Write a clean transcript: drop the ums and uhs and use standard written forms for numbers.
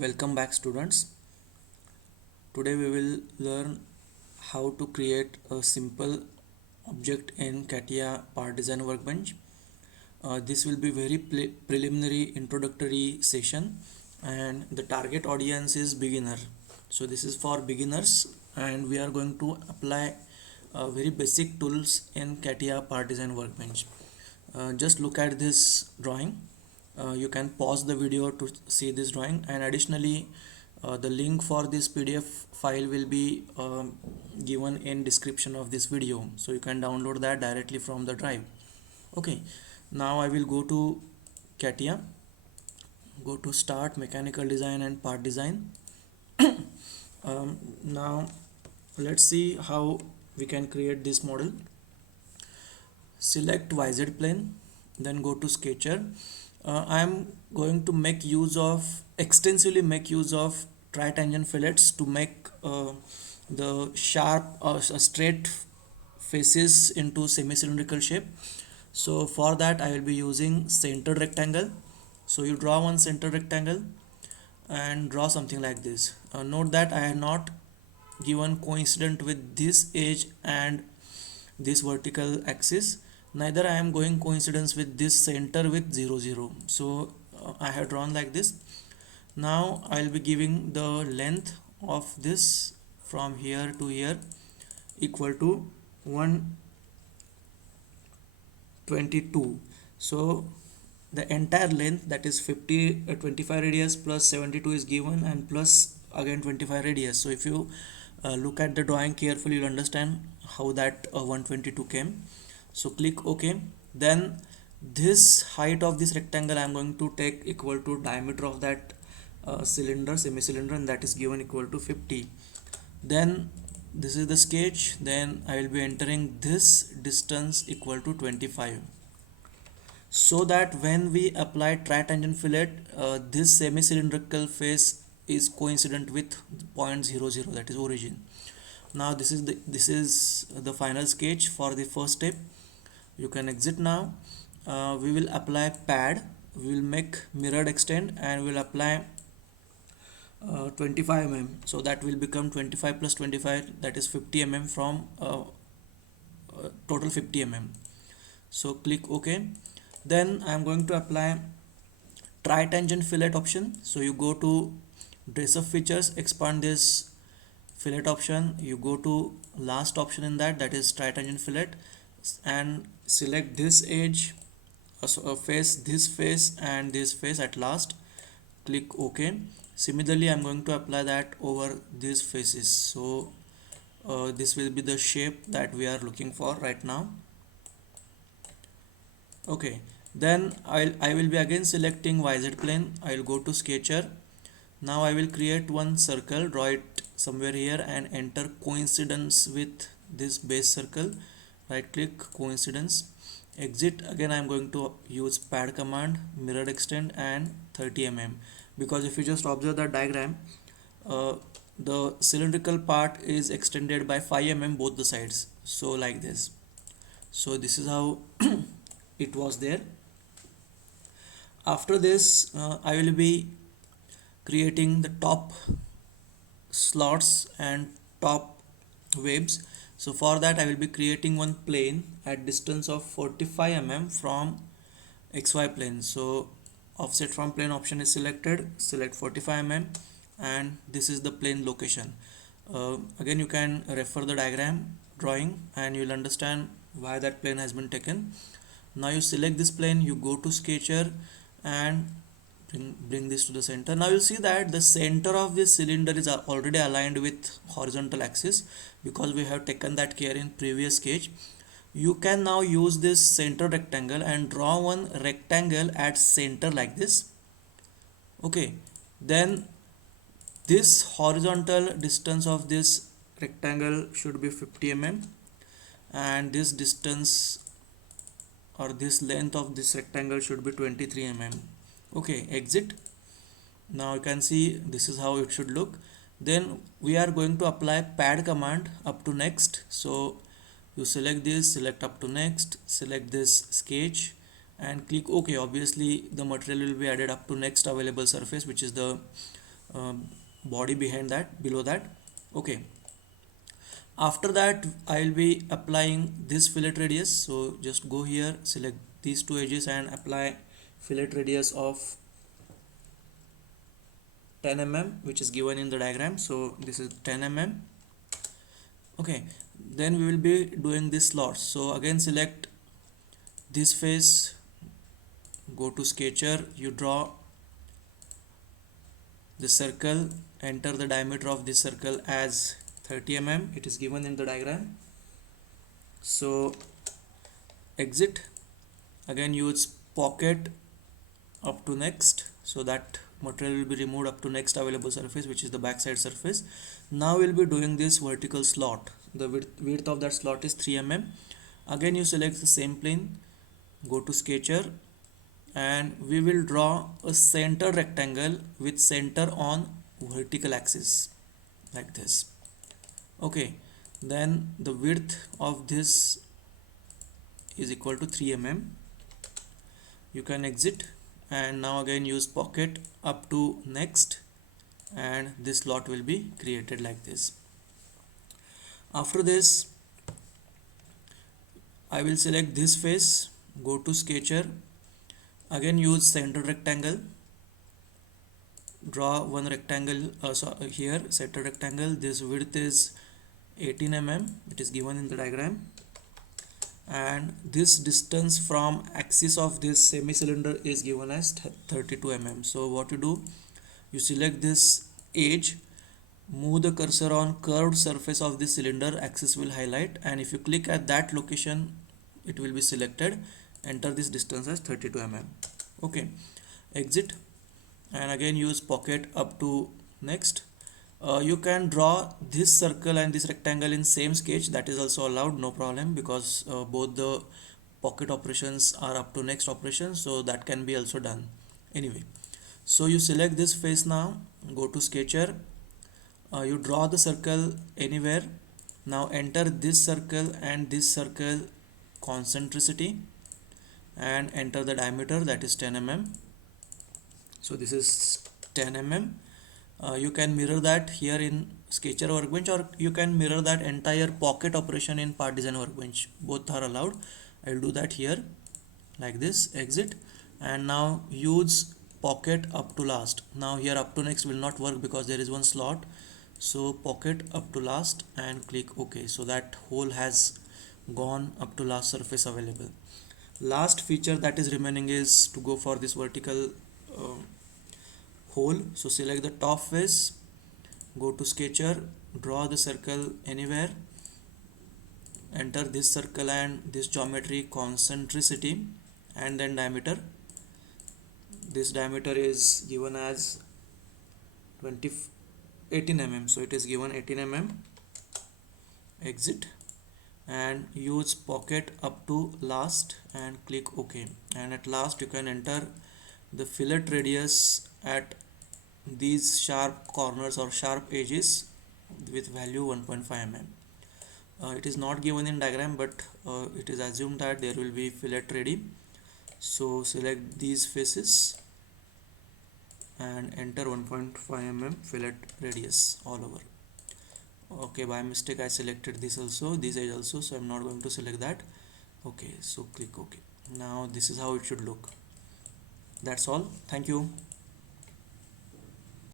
Welcome back, students. Today we will learn how to create a simple object in CATIA part design workbench. This will be very preliminary introductory session, and the target audience is beginner. So this is for beginners, and we are going to apply very basic tools in CATIA part design workbench. Just look at this drawing. You can pause the video to see this drawing, and additionally the link for this PDF file will be given in description of this video, so you can download that directly from the drive. Okay, now I will go to CATIA, go to start mechanical design and part design. Now let's see how we can create this model. Select YZ plane, then go to sketcher. I am going to extensively make use of tri-tangent fillets to make the sharp straight faces into semi-cylindrical shape. So for that I will be using centered rectangle. So you draw one centered rectangle and draw something like this. Note that I have not given coincident with this edge and this vertical axis, neither I am going coincidence with this center with 0 0. So I have drawn like this. Now I will be giving the length of this from here to here equal to 122. So the entire length, that is 25 radius plus 72 is given, and plus again 25 radius. So if you look at the drawing carefully, you'll understand how that 122 came. So click OK. Then this height of this rectangle I am going to take equal to diameter of that semi-cylinder, and that is given equal to 50. Then this is the sketch. Then I will be entering this distance equal to 25, so that when we apply tri-tangent fillet, this semi-cylindrical face is coincident with point 0 0, that is origin. Now this is the final sketch for the first step. You can exit now. We will apply pad, we will make mirrored extend, and we will apply 25 mm, so that will become 25 plus 25, that is 50 mm from total 50 mm. So click OK. Then I am going to apply tri-tangent fillet option. So you go to dress up features, expand this fillet option, you go to last option in that is tri-tangent fillet, and select this edge, face, this face, and this face at last. Click OK. Similarly I am going to apply that over these faces. So this will be the shape that we are looking for right now. Okay, then I will be again selecting YZ plane. I will go to sketcher. Now I will create one circle, draw it somewhere here, and enter coincidence with this base circle. Right click, coincidence, exit. Again I am going to use pad command, mirror extend, and 30 mm, because if you just observe the diagram, the cylindrical part is extended by 5 mm both the sides, so like this. So this is how it was there. After this I will be creating the top slots and top waves. So for that I will be creating one plane at distance of 45 mm from XY plane. So offset from plane option is selected, select 45 mm, and this is the plane location. Again you can refer the diagram drawing and you will understand why that plane has been taken. Now you select this plane, you go to sketcher and bring this to the center. Now you'll see that the center of this cylinder is already aligned with horizontal axis, because we have taken that care in previous sketch. You can now use this center rectangle and draw one rectangle at center like this. Okay, then this horizontal distance of this rectangle should be 50 mm, and this distance or this length of this rectangle should be 23 mm. Okay, exit. Now you can see this is how it should look. Then we are going to apply pad command up to next. So you select this, select up to next, select this sketch, and click OK. Obviously the material will be added up to next available surface, which is the body behind that, below that. Okay, after that I will be applying this fillet radius. So just go here, select these two edges and apply fillet radius of 10 mm, which is given in the diagram. So this is 10 mm. Okay, then we will be doing this slots. So again select this face, go to sketcher, you draw the circle, enter the diameter of this circle as 30 mm, it is given in the diagram. So exit, again use pocket up to next, so that material will be removed up to next available surface, which is the backside surface. Now we'll be doing this vertical slot. The width of that slot is 3 mm. Again you select the same plane, go to sketcher, and we will draw a center rectangle with center on vertical axis like this. Okay, then the width of this is equal to 3 mm. You can exit, and now again use pocket up to next, and this slot will be created like this. After this I will select this face, go to sketcher, again use center rectangle, draw one rectangle, here center rectangle, this width is 18 mm, it is given in the diagram, and this distance from axis of this semi cylinder is given as 32 mm. So what you do, you select this edge, move the cursor on curved surface of this cylinder, axis will highlight, and if you click at that location it will be selected, enter this distance as 32 mm. Okay, exit, and again use pocket up to next. You can draw this circle and this rectangle in same sketch, that is also allowed, no problem, because both the pocket operations are up to next operation, so that can be also done anyway. So you select this face now, go to sketcher, you draw the circle anywhere. Now enter this circle and this circle concentricity, and enter the diameter, that is 10 mm. So this is 10 mm. You can mirror that here in sketcher workbench, or you can mirror that entire pocket operation in part design workbench, both are allowed. I will do that here like this, exit, and now use pocket up to last. Now here up to next will not work because there is one slot, so pocket up to last and click OK. So that hole has gone up to last surface available. Last feature that is remaining is to go for this vertical hole. So select the top face, go to sketcher, draw the circle anywhere, enter this circle and this geometry concentricity, and then diameter. This diameter is given as 18 mm, so it is given 18 mm. Exit, and use pocket up to last and click OK, and at last you can enter the fillet radius at these sharp corners or sharp edges with value 1.5 mm. It is not given in diagram, but it is assumed that there will be fillet ready. So select these faces and enter 1.5 mm fillet radius all over. Okay, by mistake I selected this also, this edge also, so I'm not going to select that. Okay, so click OK. Now this is how it should look. That's all. Thank you.